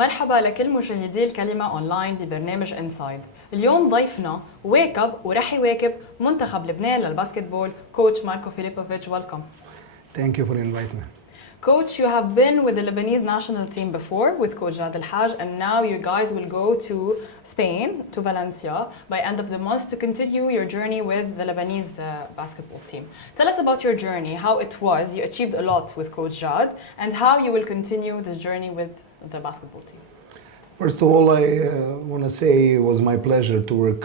مرحبا لكل مشاهدي الكلمة أونلاين ببرنامج إنسايد. اليوم ضيفنا واكب ورح يواكب منتخب لبنان للباسكتبول كوتش ماركو فيليبوفيتش. Welcome. Thank you for inviting me. Coach, you have been with the Lebanese national team before with Coach Jad Al-Haj, and now you guys will go to Spain, to Valencia, by end of the month to continue your journey with the Lebanese basketball team. Tell us about your journey, how it was. You achieved a lot with Coach Jad, and how you will continue this journey with the basketball team. First of all, I want to say it was my pleasure to work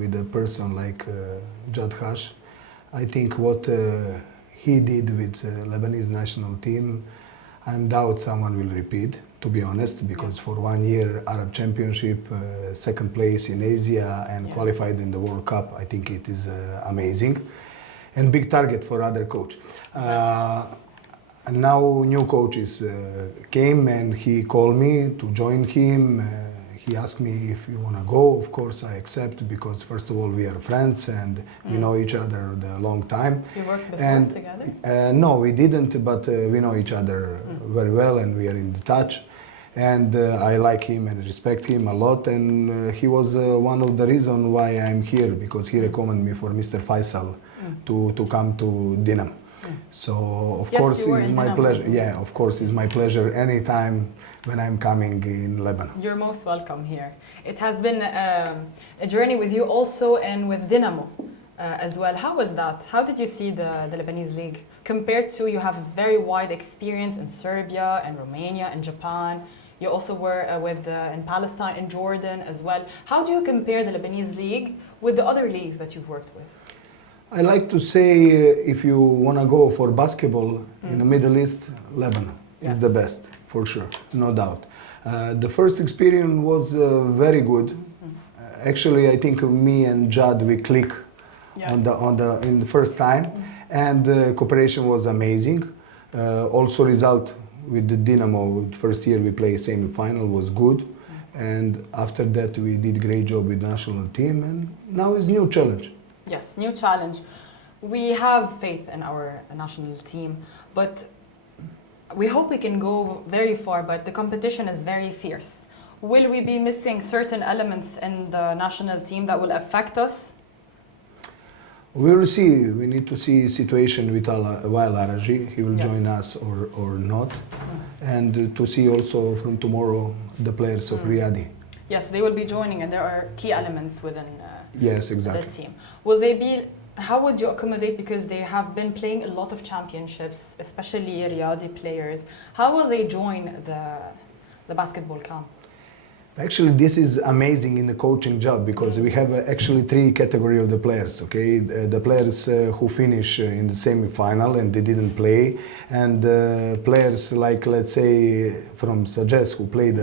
with a person like Jad Haj. I think what he did with Lebanese national team, I doubt someone will repeat, to be honest, because for 1 year Arab Championship, second place in Asia and qualified in the World Cup, I think it is amazing and big target for other coach. And now new coaches came and he called me to join him. He asked me if you want to go. Of course, I accept because first of all we are friends and we know each other a long time. You worked before together? No, we didn't, but we know each other very well and we are in touch. And I like him and respect him a lot. And he was one of the reasons why I'm here because he recommended me for Mr. Faisal to come to Dinam. So of course it's my pleasure. Yeah, of course it's my pleasure anytime when I'm coming in Lebanon. You're most welcome here. It has been a journey with you also and with Dynamo as well. How was that? How did you see the Lebanese league compared to you have a very wide experience in Serbia and Romania and Japan. You also were in Palestine and Jordan as well. How do you compare the Lebanese league with the other leagues that you've worked with? I like to say if you want to go for basketball in the Middle East, Lebanon is the best, for sure, no doubt. The first experience was very good. Actually, I think me and Jad, we click in the first time, and the cooperation was amazing. Also result with the Dynamo, first year we play semi-final was good. And after that, we did great job with national team, and now is new challenge. Yes, new challenge. We have faith in our national team, but we hope we can go very far, but the competition is very fierce. Will we be missing certain elements in the national team that will affect us? We will see. We need to see situation with Wael Araji. He will join us or not. And to see also from tomorrow the players of Riyadi. Yes, they will be joining, and there are key elements within yes, exactly. the team. Will they be? How would you accommodate? Because they have been playing a lot of championships, especially Riyadi players. How will they join the basketball camp? Actually, this is amazing in the coaching job because we have actually three categories of the players. Okay, the players who finish in the semi-final and they didn't play, and players like let's say from Sajes who played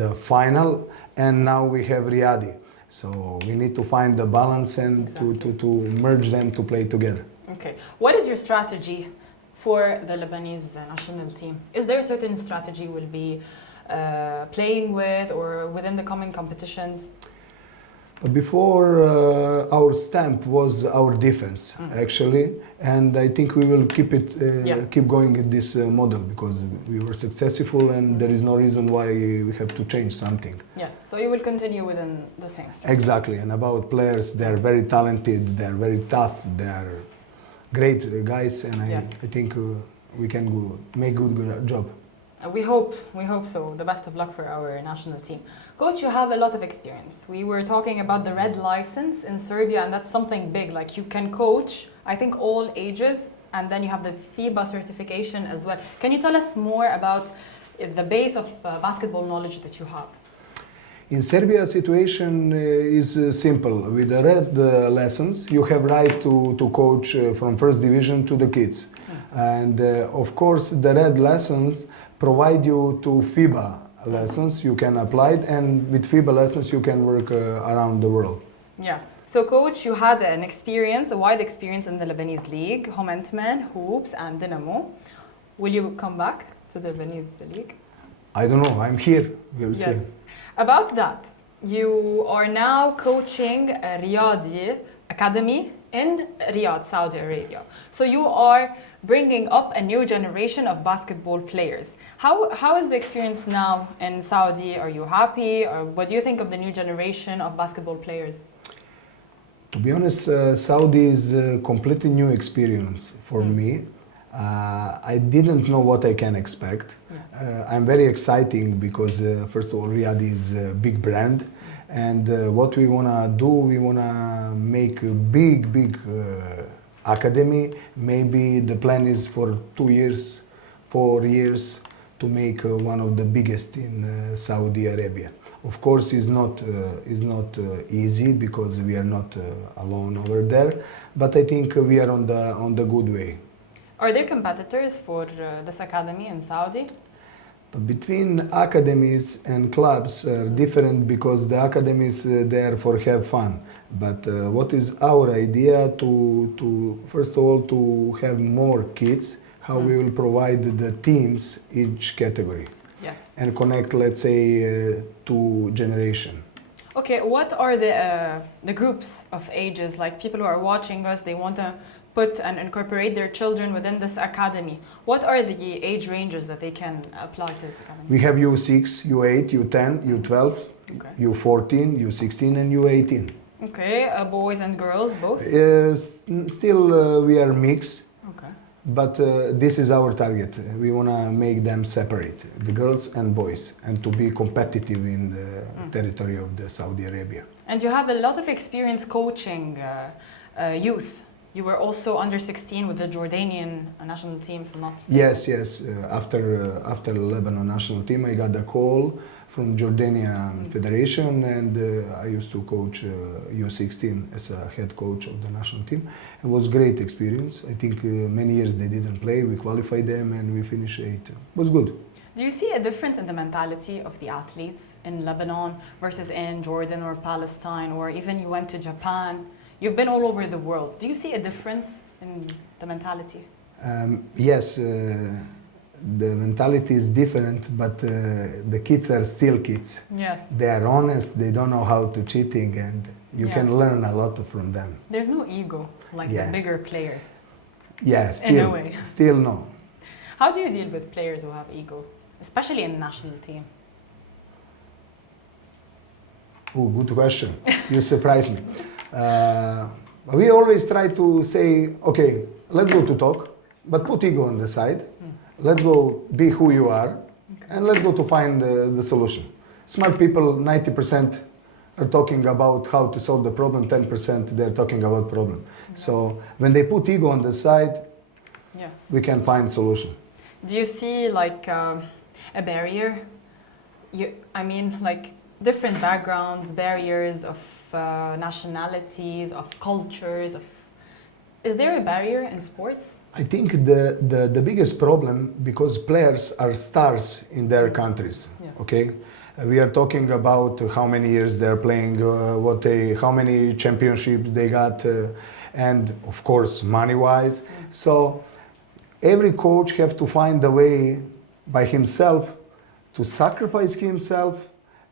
the final, and now we have Riyadi. So we need to find the balance and to merge them to play together. Okay. What is your strategy for the Lebanese national team? Is there a certain strategy we'll be playing with or within the coming competitions? But before our stamp was our defense actually, and I think we will keep going in this model because we were successful and there is no reason why we have to change something. Yes, so you will continue within the same strategy. Exactly, and about players, they are very talented, they are very tough, they are great guys, and I think we can make good job. We hope so. The best of luck for our national team. Coach, you have a lot of experience. We were talking about the red license in Serbia, and that's something big. Like you can coach, I think, all ages, and then you have the FIBA certification as well. Can you tell us more about the base of basketball knowledge that you have? In Serbia, situation is simple. With the red lessons, you have right to coach from first division to the kids. And of course, the red lessons provide you to FIBA lessons. You can apply it, and with FIBA lessons, you can work around the world. Yeah. So, Coach, you had an experience, a wide experience in the Lebanese league, Homentman, Hoops, and Dynamo. Will you come back to the Lebanese league? I don't know. I'm here. We'll see. About that, you are now coaching a Riyadi academy in Riyadh, Saudi Arabia. So you are bringing up a new generation of basketball players. How is the experience now in Saudi? Are you happy? Or what do you think of the new generation of basketball players? To be honest, Saudi is a completely new experience for me. I didn't know what I can expect. Yes. I'm very exciting because first of all, Riyadh is a big brand, and what we wanna do, we wanna make a big academy. Maybe the plan is for 2 years, 4 years to make one of the biggest in Saudi Arabia. Of course, it's not easy because we are not alone over there, but I think we are on the good way. Are there competitors for this academy in Saudi? Between academies and clubs are different because the academies there for have fun. But what is our idea to first of all to have more kids? How we will provide the teams each category. Yes. And connect, let's say, two generation. Okay, what are the groups of ages? Like people who are watching us, they want to put and incorporate their children within this academy. What are the age ranges that they can apply to this academy? We have U6, U8, U10, U12, Okay. U14, U16, and U18. Okay, boys and girls both? Still, we are mixed. Okay. But this is our target. We want to make them separate, the girls and boys, and to be competitive in the territory of the Saudi Arabia. And you have a lot of experience coaching youth. You were also under 16 with the Jordanian national team, if I'm not mistaken. Yes. After the Lebanon national team, I got a call from Jordanian Federation, and I used to coach U16 as a head coach of the national team. It was great experience. I think many years they didn't play. We qualified them and we finished 8th. It was good. Do you see a difference in the mentality of the athletes in Lebanon versus in Jordan or Palestine, or even you went to Japan? You've been all over the world. Do you see a difference in the mentality? Yes. The mentality is different, but the kids are still kids. Yes. They are honest, they don't know how to cheating, and you can learn a lot from them. There's no ego like the bigger players. Yeah, still, in a way. Still no. How do you deal with players who have ego, especially in the national team? Oh, good question. You surprise me. We always try to say, okay, let's go to talk, but put ego on the side. Let's go be who you are, and let's go to find the solution. Smart people, 90% are talking about how to solve the problem, 10% they're talking about problem. So when they put ego on the side, we can find solution. Do you see like a barrier? I mean, like different backgrounds, barriers of nationalities, of cultures. Is there a barrier in sports? I think the biggest problem, because players are stars in their countries, okay? We are talking about how many years they're playing, how many championships they got, and of course money-wise. So every coach have to find a way by himself to sacrifice himself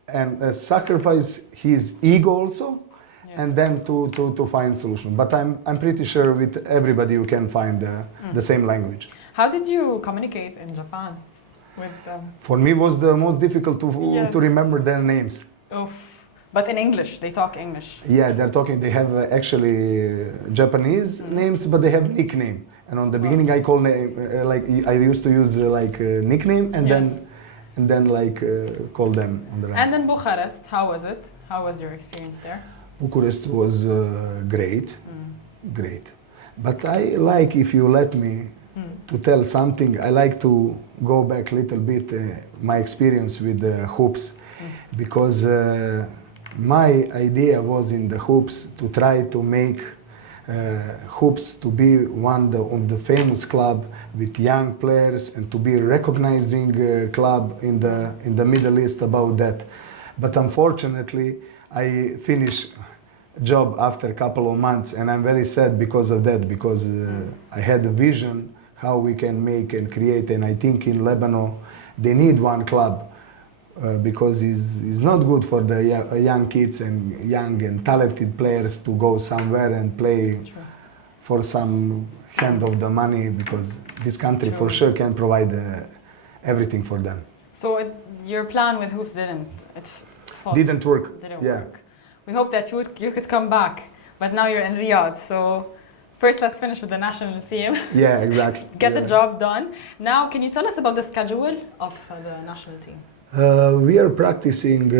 and sacrifice his ego also, and then to find solution. But I'm pretty sure with everybody you can find the same language. How did you communicate in Japan with them? For me, it was the most difficult to remember their names. Oof. But in English, they talk English. Yeah, they're talking. They have actually Japanese names, but they have nickname. And on the beginning, I call like I used to use nickname, and then like call them on the right. And in Bucharest, how was it? How was your experience there? Bucharest was great, great. But I like, if you let me to tell something, I like to go back a little bit my experience with the hoops, because my idea was in the hoops to try to make hoops to be one of the famous club with young players and to be recognizing club in the Middle East about that. But unfortunately, I finished job after a couple of months, and I'm very sad because of that, because I had a vision how we can make and create, and I think in Lebanon they need one club because it's not good for the young kids and young and talented players to go somewhere and play for some hand of the money, because this country for sure can provide everything for them. So your plan with hoops didn't work. Didn't work. We hope that you could come back, but now you're in Riyadh. So first, let's finish with the national team. Yeah, exactly. Get the job done. Now, can you tell us about the schedule of the national team? We are practicing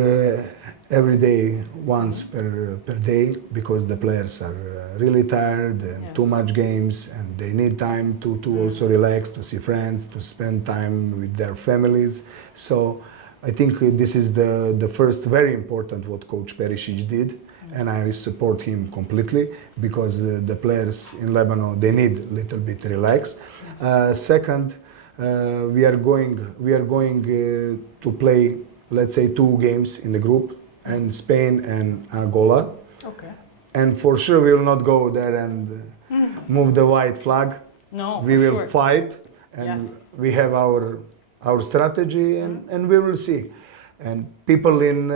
every day, once per day, because the players are really tired and too much games, and they need time to also relax, to see friends, to spend time with their families. So I think this is the first very important what Coach Perisic did, and I support him completely, because the players in Lebanon, they need a little bit relax. Second, we are going to play, let's say, 2 games in the group, and Spain and Angola. Okay. And for sure we will not go there and move the white flag. No, we will fight, and we have our strategy, and we will see. And people in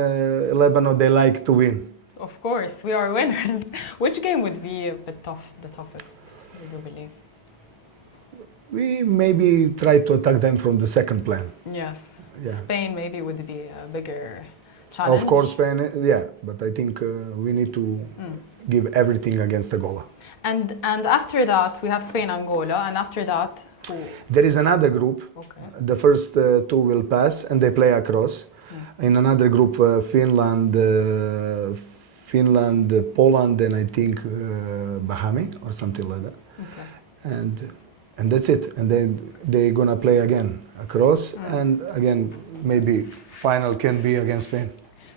Lebanon, they like to win. Of course, we are winners. Which game would be the toughest, do you believe? We maybe try to attack them from the second plan. Yes. Yeah. Spain maybe would be a bigger challenge. Of course, Spain, yeah, but I think we need to give everything against Angola. And after that, we have Spain, Angola, and after that, who? There is another group. Okay. The first 2 will pass, and they play across. In another group, Finland, Poland, and I think Bahami or something like that. Okay. And that's it. And then they're gonna play again across, and again maybe final can be against Spain.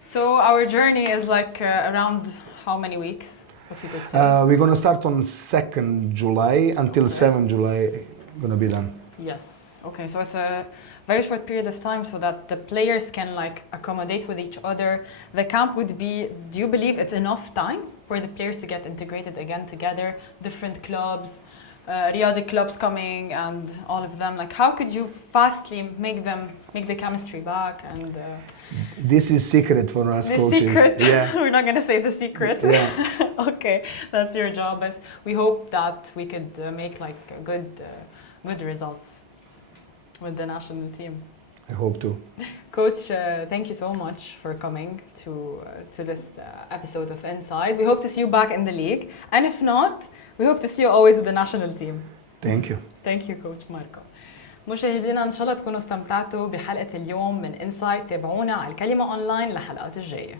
So our journey is like around how many weeks, if you could say? We're gonna start on 2nd July until 7th July. Gonna be done. Yes. Okay. So it's a very short period of time, so that the players can like accommodate with each other. The camp would be. Do you believe it's enough time for the players to get integrated again together? Different clubs. Riyadh clubs coming and all of them, like how could you fastly make the chemistry back? And this is secret for us coaches. Secret. Yeah. We're not going to say the secret. Yeah. Okay, that's your job. As we hope that we could make like good results with the national team. I hope to. Coach, thank you so much for coming to this episode of Inside. We hope to see you back in the league, and if not, we hope to see you always with the national team. Thank you. Thank you, Coach Marco. مشاهدينا إن شاء الله تكونوا استمتعتوا بحلقة اليوم من Inside. تابعونا على الكلمة أونلاين لحلقات الجاية.